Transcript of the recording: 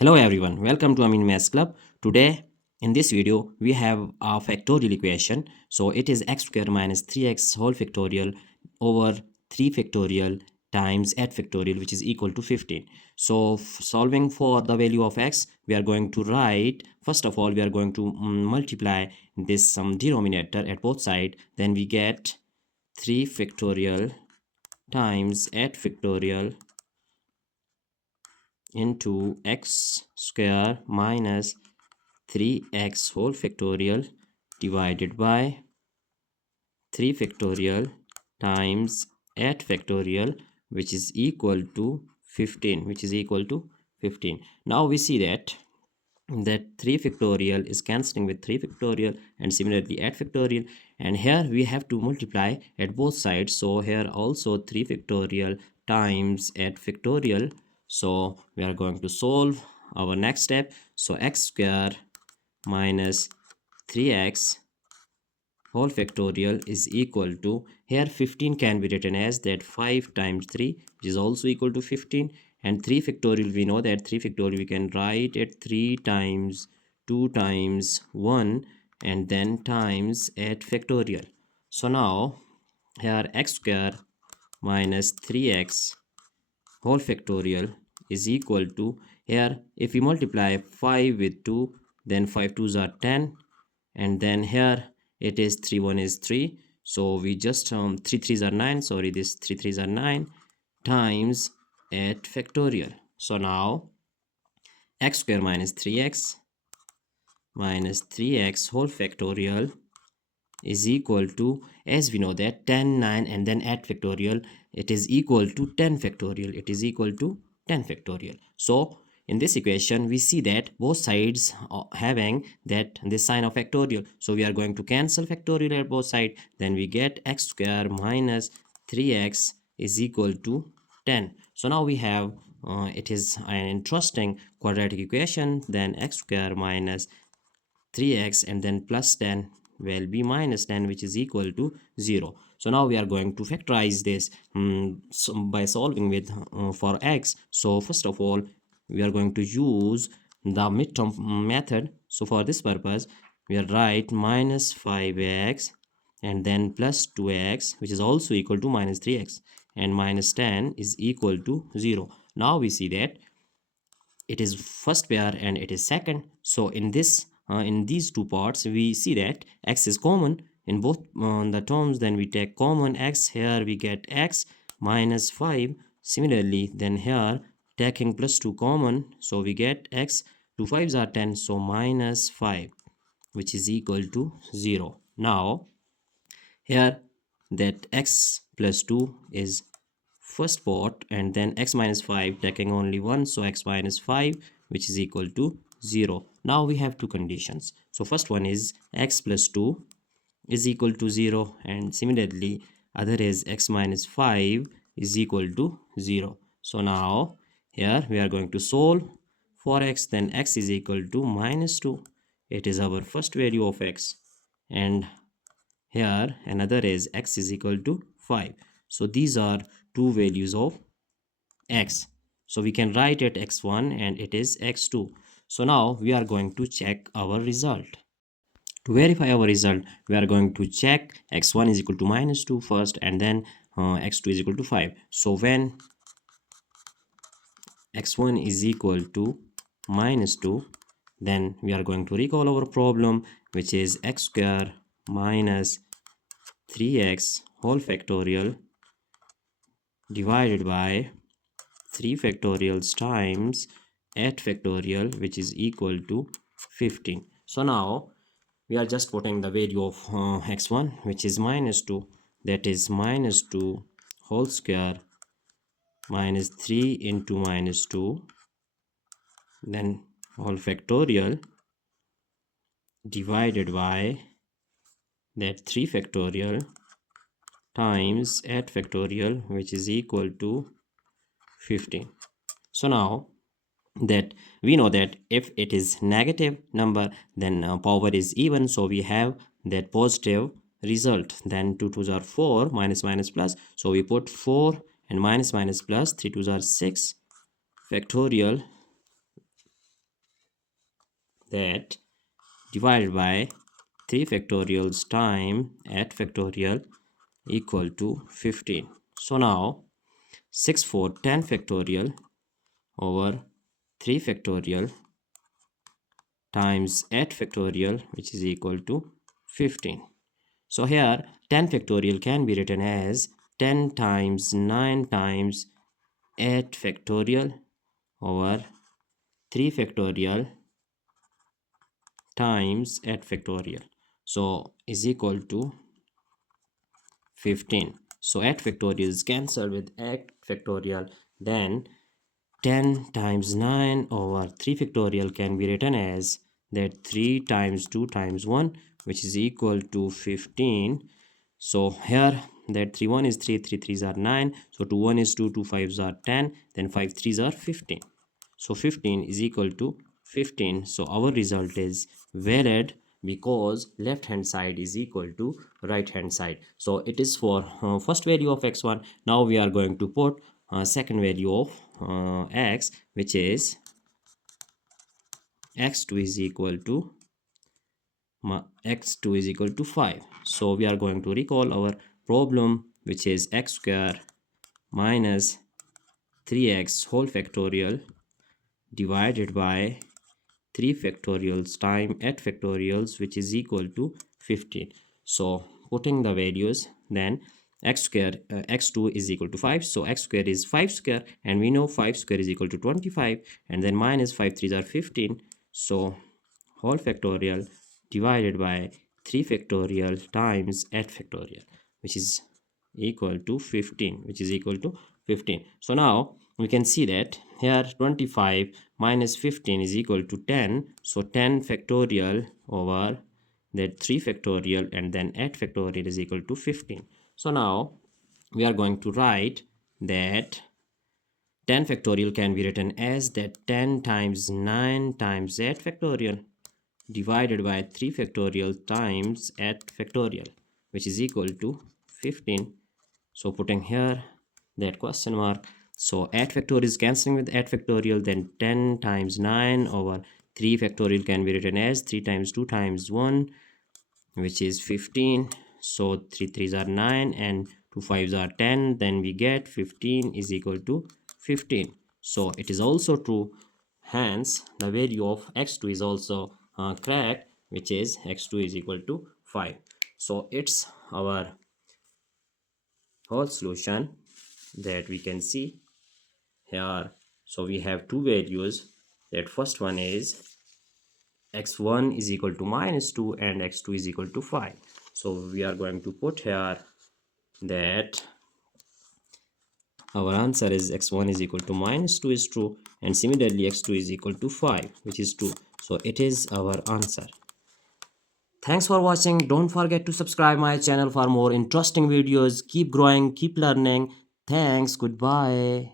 Hello everyone, welcome to Amin Maths Club. Today in this video we have a factorial equation. So it is x square minus 3x whole factorial over 3 factorial times 8 factorial, which is equal to 15. So solving for the value of x, we are going to write, first of all we are going to multiply this denominator at both sides. Then we get 3 factorial times 8 factorial into x square minus 3x whole factorial divided by 3 factorial times 8 factorial, which is equal to 15. Now we see that 3 factorial is cancelling with 3 factorial, and similarly 8 factorial, and here we have to multiply at both sides. So here also 3 factorial times 8 factorial. So we are going to solve our next step. So x square minus 3x whole factorial is equal to, here 15 can be written as that 5 times 3, which is also equal to 15, and 3 factorial, we know that 3 factorial we can write it 3 times 2 times 1 and then times 8 factorial. So now here x square minus 3x whole factorial is equal to, here if we multiply 5 with 2, then 5 2s are 10, and then here it is 3 1 is 3, so we just 3 3s are 9, sorry, this 3 3s are 9 times 8 factorial. So now x square minus 3x whole factorial is equal to, as we know that 10 9 and then 8 factorial, it is equal to 10 factorial. So in this equation we see that both sides are having this sign of factorial, so we are going to cancel factorial at both sides. Then we get x square minus 3x is equal to 10. So now we have it is an interesting quadratic equation. Then x square minus 3x and then plus 10 will be minus 10, which is equal to 0. So now we are going to factorize this by solving with for x. So first of all we are going to use the midterm method. So for this purpose we will write minus 5x and then plus 2x, which is also equal to minus 3x, and minus 10 is equal to 0. Now we see that it is first pair and it is second. So in this in these two parts we see that x is common in both the terms. Then we take common x, here we get x minus 5. Similarly then here taking plus 2 common, so we get x, 2 5s are 10, so minus 5, which is equal to 0. Now here that x plus 2 is first part, and then x minus 5 taking only 1, so x minus 5, which is equal to 0. Now we have two conditions. So first one is x plus 2 is equal to 0, and similarly other is x minus 5 is equal to 0. So now here we are going to solve for x. Then x is equal to minus 2, it is our first value of x, and here another is x is equal to 5. So these are two values of x, so we can write it x1 and it is x2. So now we are going to check our result. To verify our result, we are going to check x1 is equal to minus 2 first, and then x2 is equal to 5. So when x1 is equal to minus 2, then we are going to recall our problem, which is x square minus 3x whole factorial divided by 3 factorials times 8 factorial, which is equal to 15. So now we are just putting the value of x1, which is minus 2, that is minus 2 whole square minus 3 into minus 2, then whole factorial divided by that 3 factorial times 8 factorial, which is equal to 15. So now that we know that if it is negative number, then power is even, so we have that positive result. Then 2 2s are 4, minus minus plus, so we put 4 and minus minus plus, 3 2s are 6 factorial that divided by 3 factorials time at factorial equal to 15. So now 6 for 10 factorial over 3 factorial times 8 factorial, which is equal to 15. So here 10 factorial can be written as 10 times 9 times 8 factorial over 3 factorial times 8 factorial. So is equal to 15. So 8 factorial is cancelled with 8 factorial. Then 10 times 9 over 3 factorial can be written as that 3 times 2 times 1, which is equal to 15. So here that 3 1 is 3, 3 3s are 9. So 2 1 is 2, 2 5s are 10. Then 5 3s are 15. So 15 is equal to 15. So our result is valid because left hand side is equal to right hand side. So it is for first value of x1. Now we are going to put second value of x, which is x2 is equal to 5. So we are going to recall our problem, which is x square minus 3x whole factorial divided by 3 factorials time 8 factorials, which is equal to 15. So putting the values, then x square x2 is equal to 5. So x square is 5 square, and we know 5 square is equal to 25, and then minus 5 3s are 15. So whole factorial divided by 3 factorial times 8 factorial, which is equal to 15, So now we can see that here 25 minus 15 is equal to 10. So 10 factorial over that 3 factorial and then 8 factorial is equal to 15. So now we are going to write that 10 factorial can be written as that 10 times 9 times 8 factorial divided by 3 factorial times 8 factorial, which is equal to 15. So putting here that question mark. So 8 factorial is cancelling with 8 factorial. Then 10 times 9 over 3 factorial can be written as 3 times 2 times 1, which is 15. So 3 3s are 9 and 2 5s are 10. Then we get 15 is equal to 15. So it is also true. Hence the value of x2 is also correct, which is x2 is equal to 5. So it's our whole solution that we can see here. So we have two values. That first one is x1 is equal to minus 2 and x2 is equal to 5. So we are going to put here that our answer is x1 is equal to minus 2 is true, and similarly x2 is equal to 5, which is true. So it is our answer. Thanks for watching. Don't forget to subscribe my channel for more interesting videos. Keep growing, keep learning. Thanks. Goodbye.